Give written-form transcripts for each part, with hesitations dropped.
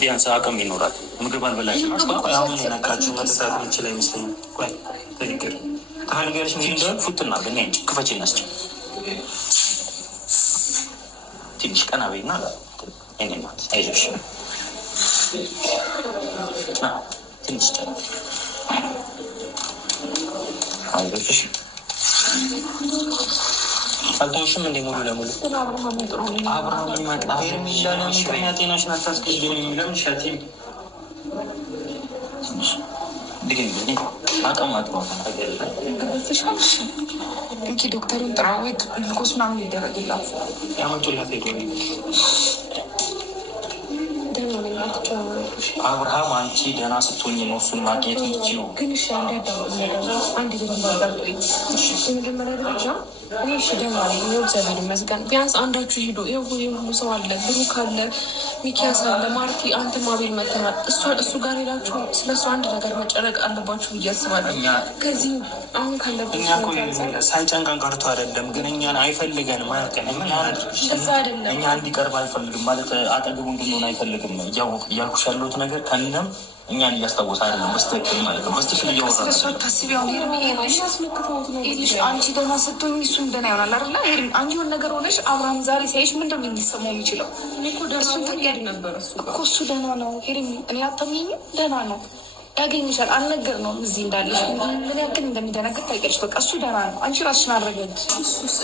ቢያንስ አቅም ይኖራል። ምግብ አልበላሽ አሁን የነካችሁ መጠጣት የሚችል አይመስለኝም። ቆይ ተይቅር ታልገርሽ ምን እንደሆነ ፉትና ግን እንጂ ክፈች ናስች ትንሽ ቀና በይና እኔ ማለት አይዞሽ ትንሽ ጨና አይዞሽ አልተውሽም እንደ ሙሉ ለሙሉ አብርሃም ሊመጣ ሄርሜላ ምክንያት ጤናሽን አታስገኝ ለምን ሻቲም ድግኝ አቅም አጥሯት ተሻልሽ እንኪ ዶክተሩን ጥራዊት ግሉኮስ ምናምን ይደረግላት ያመጡላት ይጎ አብርሃም አንቺ ደህና ስትሆኝ ነው እሱን ማግኘት ይችላል። ግን እሺ አንድ የመጀመሪያ ደረጃ እኔ እሺ ደህና ነኝ፣ እግዚአብሔር ይመስገን። ቢያንስ አንዳችሁ ሂዱ። ሁሉ ሰው አለ፣ ብሩክ አለ፣ ሚኪያስ አለ፣ ማርቲ፣ አንተም አቤል መተናል። እሱ ጋር ሄዳችሁ ስለ እሱ አንድ ነገር መጨነቅ አለባችሁ ብዬ አስባለሁ። ከዚህ አሁን ካለብን ሳይጨንቀን ቀርቶ አይደለም፣ ግን እኛን አይፈልገንም። እኛ እንዲቀርብ አይፈልግም ማለት አጠገቡ እንድንሆን አይፈልግም። እያልኩሽ ያለሁት ነገር ከእነም እኛን እያስታወሰ አይደለም። በስተክል ማለት ነው። በስተክል እያወራ ታስቢ አንቺ ደህና ስትሆኝ እሱም ደህና ይሆናል አይደለ? አንቺ የሆነ ነገር ሆነሽ አብርሃም ዛሬ ሲያይሽ ምንድን ነው የሚሰማው የሚችለው? እሱን ታውቂያለሽ ነበር እኮ እሱ ደህና ነው። እኔ አታምኚኝም? ደህና ነው ያገኝሻል። አልነገርነውም እዚህ እንዳለሽ ምን ያክል እንደሚደነግጥ ታውቂያለሽ። በቃ እሱ ደህና ነው። አንቺ ራስሽን አረጋጊ።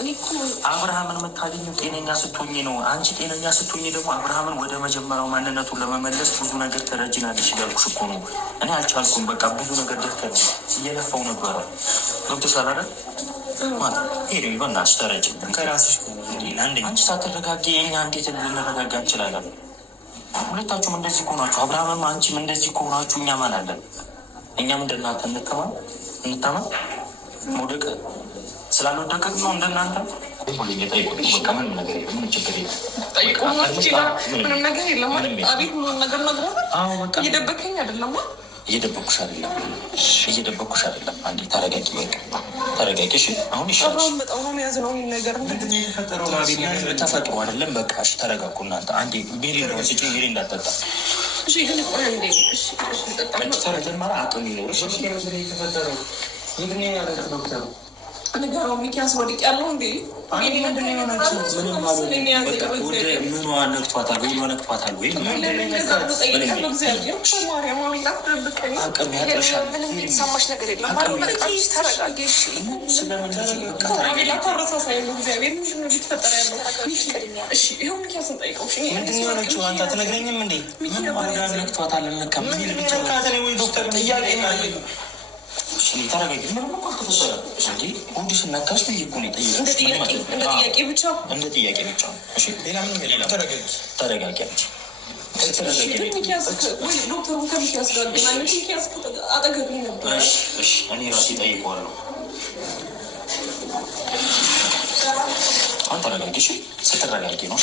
እኔ እኮ አብርሃምን የምታገኘው ጤነኛ ስትሆኝ ነው። አንቺ ጤነኛ ስትሆኝ ደግሞ አብርሃምን ወደ መጀመሪያው ማንነቱን ለመመለስ ብዙ ነገር ተረጅናለሽ እያልኩሽ እኮ ነው። እኔ አልቻልኩም። በቃ ብዙ ነገር ደፍተን እየለፋው ነበረ። ገብቶሻል አይደል? ሄድ በናትሽ ተረጅ ከራስሽ አንቺ ሳትረጋጊ እኛ እንዴት ልንረጋጋ እንችላለን? ሁለታችሁም እንደዚህ ከሆናችሁ አብርሃምም አንቺም እንደዚህ ከሆናችሁ እኛ ማን አለን? እኛም እንደናንተ እንታማ መውደቅ ስላልወደቀት ነው እንደናንተ ምንም ነገር የለም። እየደበከኝ አይደለም። እየደበኩሽ አይደለም። አንዴ ተረጋጊ፣ ተረጋጊ። እሺ አሁን ይሻላል። ተፈጥሮ አይደለም። በቃ እሺ ተረጋጉ እናንተ። አንዴ ቤሪ ነው ስጪ፣ ቤሪ እንዳትጠጣ። እሺ ግን ተረጋጊ። አቅም ይኖርሽ ነገሩ ሚኪያስ ወድቅ ያለው እንዴ ተረጋጊ። ምንም እኮ አልተፈጠረም። እንዴ ወንድሽ እናካሽ ነው እኮ ነው ጠይቀሽ እንደ ጥያቄ ብቻ እሺ ሌላ ምንም የለም። ተረጋጊ አንቺ እኔ ራሴ ጠይቀዋለሁ። አሁን ተረጋጊ። እሺ ስትረጋጊ ነው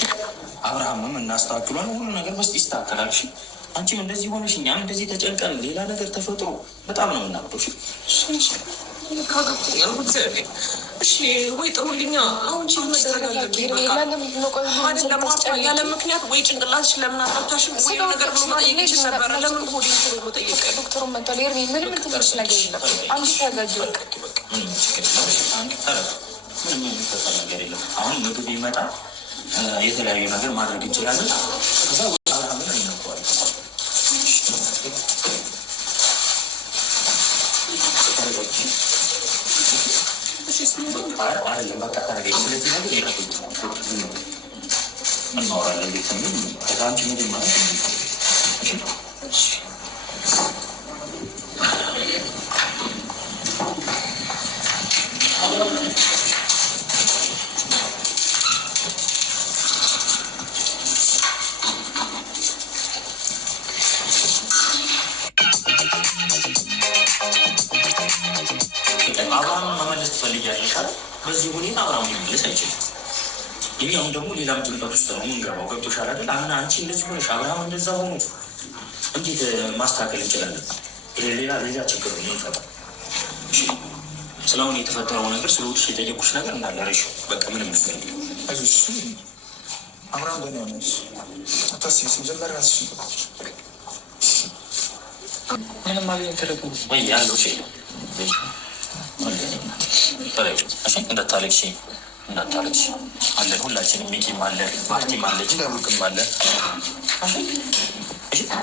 አብርሃምም እናስተካክሏል። ሁሉ ነገር በስቲ ይስተካከላል። እሺ አንቺም እንደዚህ ሆነሽ እኛም እንደዚህ ተጨንቀን ሌላ ነገር ተፈጥሮ በጣም ነው የምናውቀው። እሺ ወይ ጥሩልኛ። አሁን ያለ ምክንያት ወይ ጭንቅላትሽ ለምን አታሽም ወይ ነገር ብሎ መጠየቅ ይችል ነበረ። ለምን ሆዴ ብሎ ጠየቀ? ዶክተሩ መጥቷል። ምንም ትምህርት ነገር የለም። አንቺ ተረጋጊ። ምንም የሚፈጠር ነገር የለም። አሁን ምግብ ይመጣ የተለያዩ ነገር ማድረግ እንችላለን። ከዛ አይደለም በቃ ታረጋጊ። ስለዚህ ነገር እናወራለን። ቤት ከዛ አንቺ ምግብ ማለት አብርሃምን መመለስ ትፈልጊያለሽ? በዚህ ሁኔታ አብርሃም ሊመለስ አይችልም። ይሄ አሁን ደግሞ ሌላም ጭንቀት ውስጥ ነው የምንገባው። ገብቶሻል አይደል? አሁን አንቺ እንደዚህ ሆነሽ አብርሃም እንደዛ ሆኖ እንዴት ማስተካከል እንችላለን? ሌላ ችግር ነው የሚፈጠር። ስለአሁን የተፈጠረው ነገር ስለወድሽ የጠየቁሽ ነገር እንዳለ ረሺው በቃ ምንም ነገር አብርሃም ደህና ነሽ? አታስቢ። ሲጀመር ራስሽ ምንም አልኝ ተረቁ ወይ ያለው እሺ እንዳታለቅሽ እንዳታለቅሽ አለን። ሁላችንም ሚኪም አለ፣ ማርቲም አለች፣ ሙክም አለ።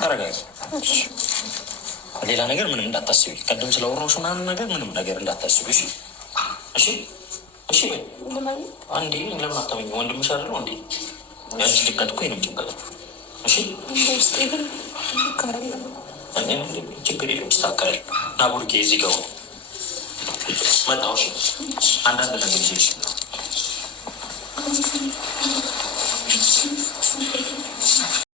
ተረጋጊ። ሌላ ነገር ምንም እንዳታስቢ። ቀደም ስለወራሁሽ ምናምን ነገር ምንም ነገር እንዳታስቢ። እሺ እሺ እሺ። አንዴ ለምን አታመኝ? ወንድምሽ አይደል እንዴ? ያንቺ ጭንቀት እኮ የእኔም ጭንቀት ነው። እሺ ችግር የለም ይስተካከላል። ና ቡርኬ እዚህ ጋር መጣሁ። አንዳንድ ነገር ይዤ